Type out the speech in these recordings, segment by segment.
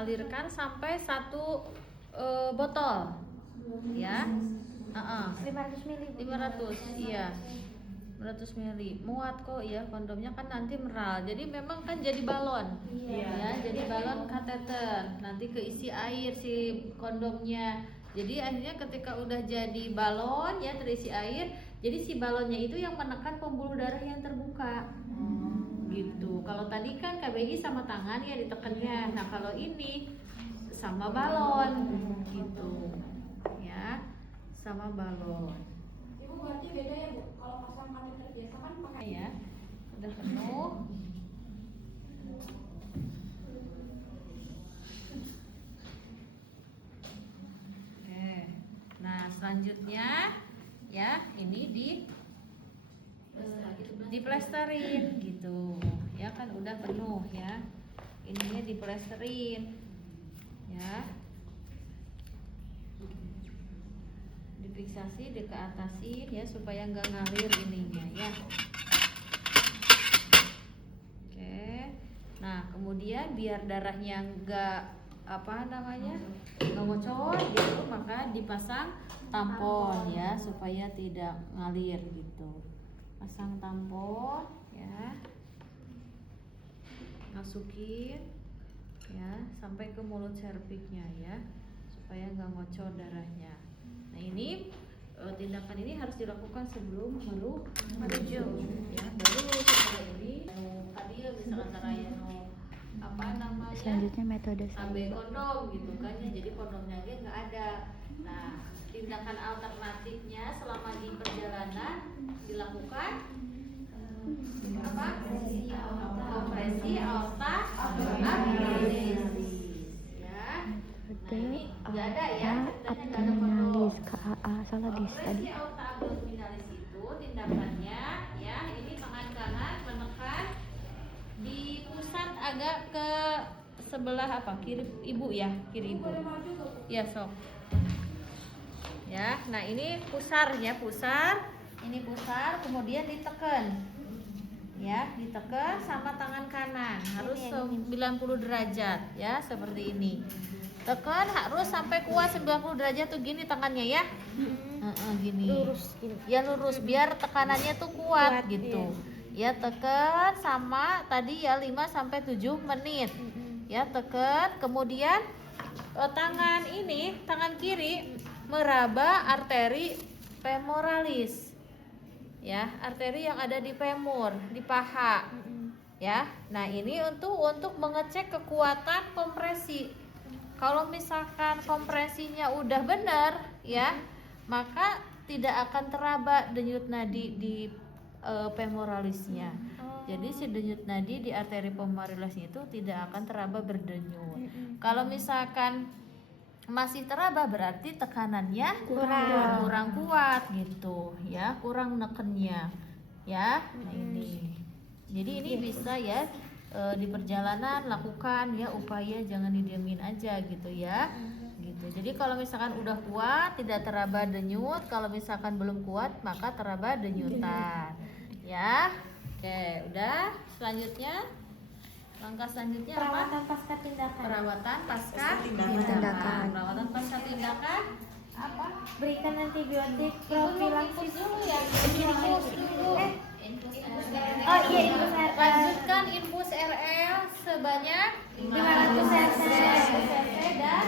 alirkan sampai 1 botol ya. 500 ml. 500, iya. 500 ml muat kok ya, kondomnya kan nanti meral, jadi memang kan jadi balon ya, jadi balon kateter, nanti keisi air si kondomnya. Jadi akhirnya ketika udah jadi balon ya, terisi air, jadi si balonnya itu yang menekan pembuluh darah yang terbuka gitu. Kalau tadi kan KBI sama tangan ya ditekannya, nah kalau ini sama balon gitu ya, sama balon. Ibu berarti beda ya Bu, kalau pasang kateter biasa kan pakai Ya, udah penuh. Oke, nah selanjutnya ya ini diplesterin gitu ya, kan udah penuh ya, ininya diplesterin ya, difiksasi, dikeatasin ya supaya nggak ngalir ininya ya. Oke, nah kemudian biar darahnya nggak nggak ngocor gitu, maka dipasang tampon ya supaya tidak ngalir gitu. Pasang tampon ya, masukin ya sampai ke mulut cerviknya ya, supaya nggak ngocor darahnya. Nah ini tindakan ini harus dilakukan sebelum merujuk ya. Baru setelah ini tadi ya misalkan caranya Selanjutnya metode ambil kondom gitu kan ya, jadi kondomnya aja nggak ada. Nah tindakan alternatifnya selama di perjalanan dilakukan kompresi aorta abdominalis ya. Nah ini nggak ada ya, ceritanya nggak ada kondom. KAA salah di tadi. Kompresi aorta abdominalis itu tindakannya ya, ini tangan kanan menekan di pusat agak ke sebelah kiri ibu ya, kiri ibu ya, sok ya. Nah ini pusar ya, ini pusar, kemudian ditekan ya, ditekan sama tangan kanan harus 90 derajat ya, seperti ini. Tekan harus sampai kuat 90 derajat tuh, gini tangannya ya. Gini Lurus gini. ya, lurus biar tekanannya tuh kuat gitu ya. Tekan sama tadi ya 5-7 menit ya, tekan. Kemudian tangan kiri meraba arteri femoralis ya, arteri yang ada di femur, di paha ya. Nah ini untuk mengecek kekuatan kompresi. Kalau misalkan kompresinya udah benar ya, maka tidak akan teraba denyut nadi di femoralisnya. Jadi si denyut nadi di arteri femoralisnya itu tidak akan teraba berdenyut. Kalau misalkan masih teraba berarti tekanannya kurang kuat gitu ya, kurang nekennya ya. Nah ini, jadi ini bisa ya di perjalanan lakukan ya, upaya jangan didiemin aja gitu ya gitu. Jadi kalau misalkan udah kuat tidak teraba denyut, kalau misalkan belum kuat maka teraba denyutan ya. Oke, udah. Selanjutnya, langkah selanjutnya Perawatan pasca tindakan. perawatan pasca tindakan. Perawatan pasca tindakan apa? Berikan antibiotik Infus profilaksis. dulu ya, Infus dulu. infus Oh iya, infus RL. lanjutkan infus RL sebanyak 500 cc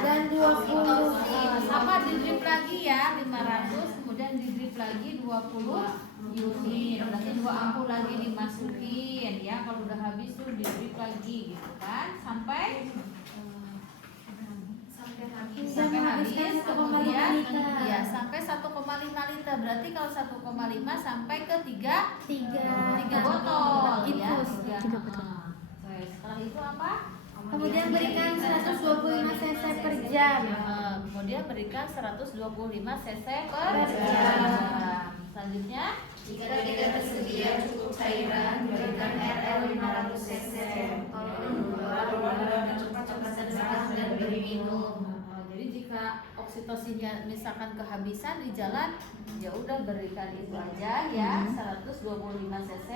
dan 20 sama di drip lagi ya, 500, kemudian di drip lagi 20 unit, berarti 2 ampul lagi dimasukin ya. Kalau udah habis tuh di drip lagi gitu kan, sampai habis, kemudian ya sampai 1,5 liter. Berarti kalau 1,5 sampai ke 3 botol ya. Infus. 3 botol. Setelah itu apa? Kemudian berikan 125 cc per jam. Kemudian berikan 125 cc per jam. Selanjutnya, jika tidak tersedia cukup cairan, berikan RL 500 cc. Lalu cepat-cepat sedang dan beri minum. Jadi jika oksitosinnya misalkan kehabisan di jalan, ya udah berikan itu aja ya, 125 cc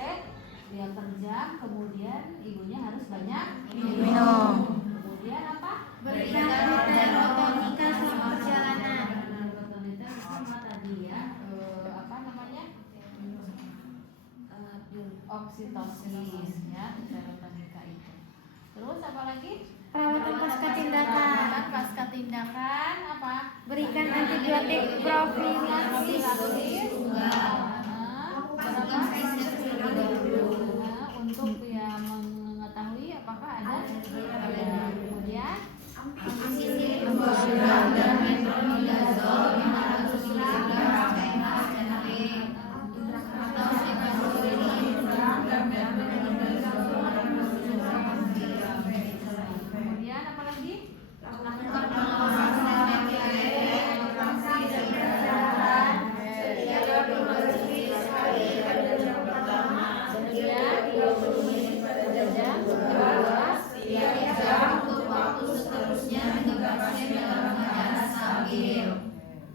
dia per jam. Kemudian ibunya harus banyak minum. Kemudian apa? Berikan uterotonika selama perjalanan. Sama tadi ya, apa namanya? Oksitosis ya, uterotonika itu. Terus apa lagi? Perawatan pasca tindakan. Perawatan pasca tindakan apa? Berikan antibiotik profilaksis. Untuk ya mengetahui apakah ada. Kemudian kemudian apa lagi?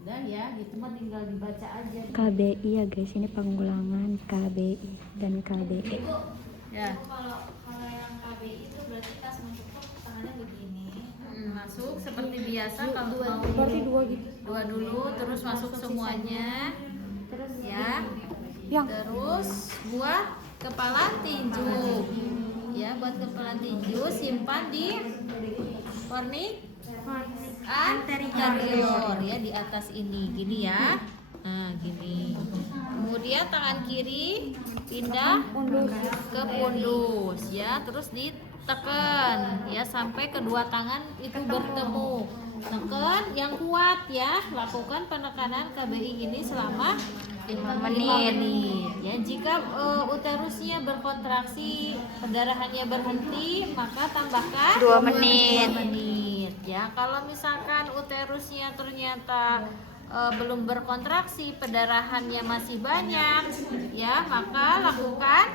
Udah ya, gitu mah tinggal dibaca aja. KBI ya guys, ini pengulangan KBI dan KBE. Ya. Kalau yang KBI itu berarti pas masuk tuh tangannya begini. Masuk seperti biasa kalau mau Berarti dua gitu. dua dulu, terus masuk semuanya. Terus Ya. yang Terus buat kepala tinju. Ya, buat kepala tinju simpan di anterior ya, di atas ini gini ya. Nah, gini. Kemudian tangan kiri pindah ke pundus ya, terus ditekan ya sampai kedua tangan itu bertemu. Tekan yang kuat ya, lakukan penekanan KBI ini selama 5 menit. Ya, jika uterusnya berkontraksi, pendarahannya berhenti, maka tambahkan 2 menit. 2 menit. Ya, kalau misalkan uterusnya ternyata belum berkontraksi, pendarahannya masih banyak, ya, maka lakukan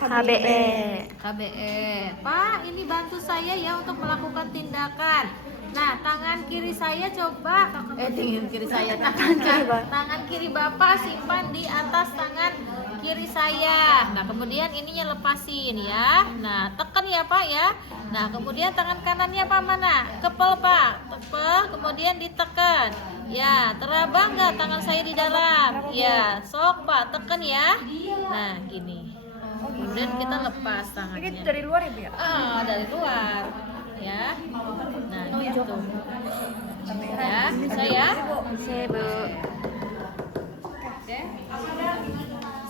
KBE. Pak, ini bantu saya ya untuk melakukan tindakan. Nah, tangan kiri saya coba, tangan kiri saya, tangan kiri Bapak simpan di atas tangan kiri saya. Nah, kemudian ininya lepasin ya. Nah, tekan ya Pak ya. Nah, kemudian tangan kanannya Pak mana? Kepel Pak, kepel, kemudian ditekan. Ya, teraba nggak tangan saya di dalam? Ya, sok Pak, tekan ya. Nah, gini. Kemudian kita lepas tangannya. Ini dari luar ya, Bu ya? Dari luar ya. Nah, gitu. Ya, saya. Bisa, Bu. Oke.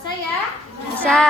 Saya. Bisa.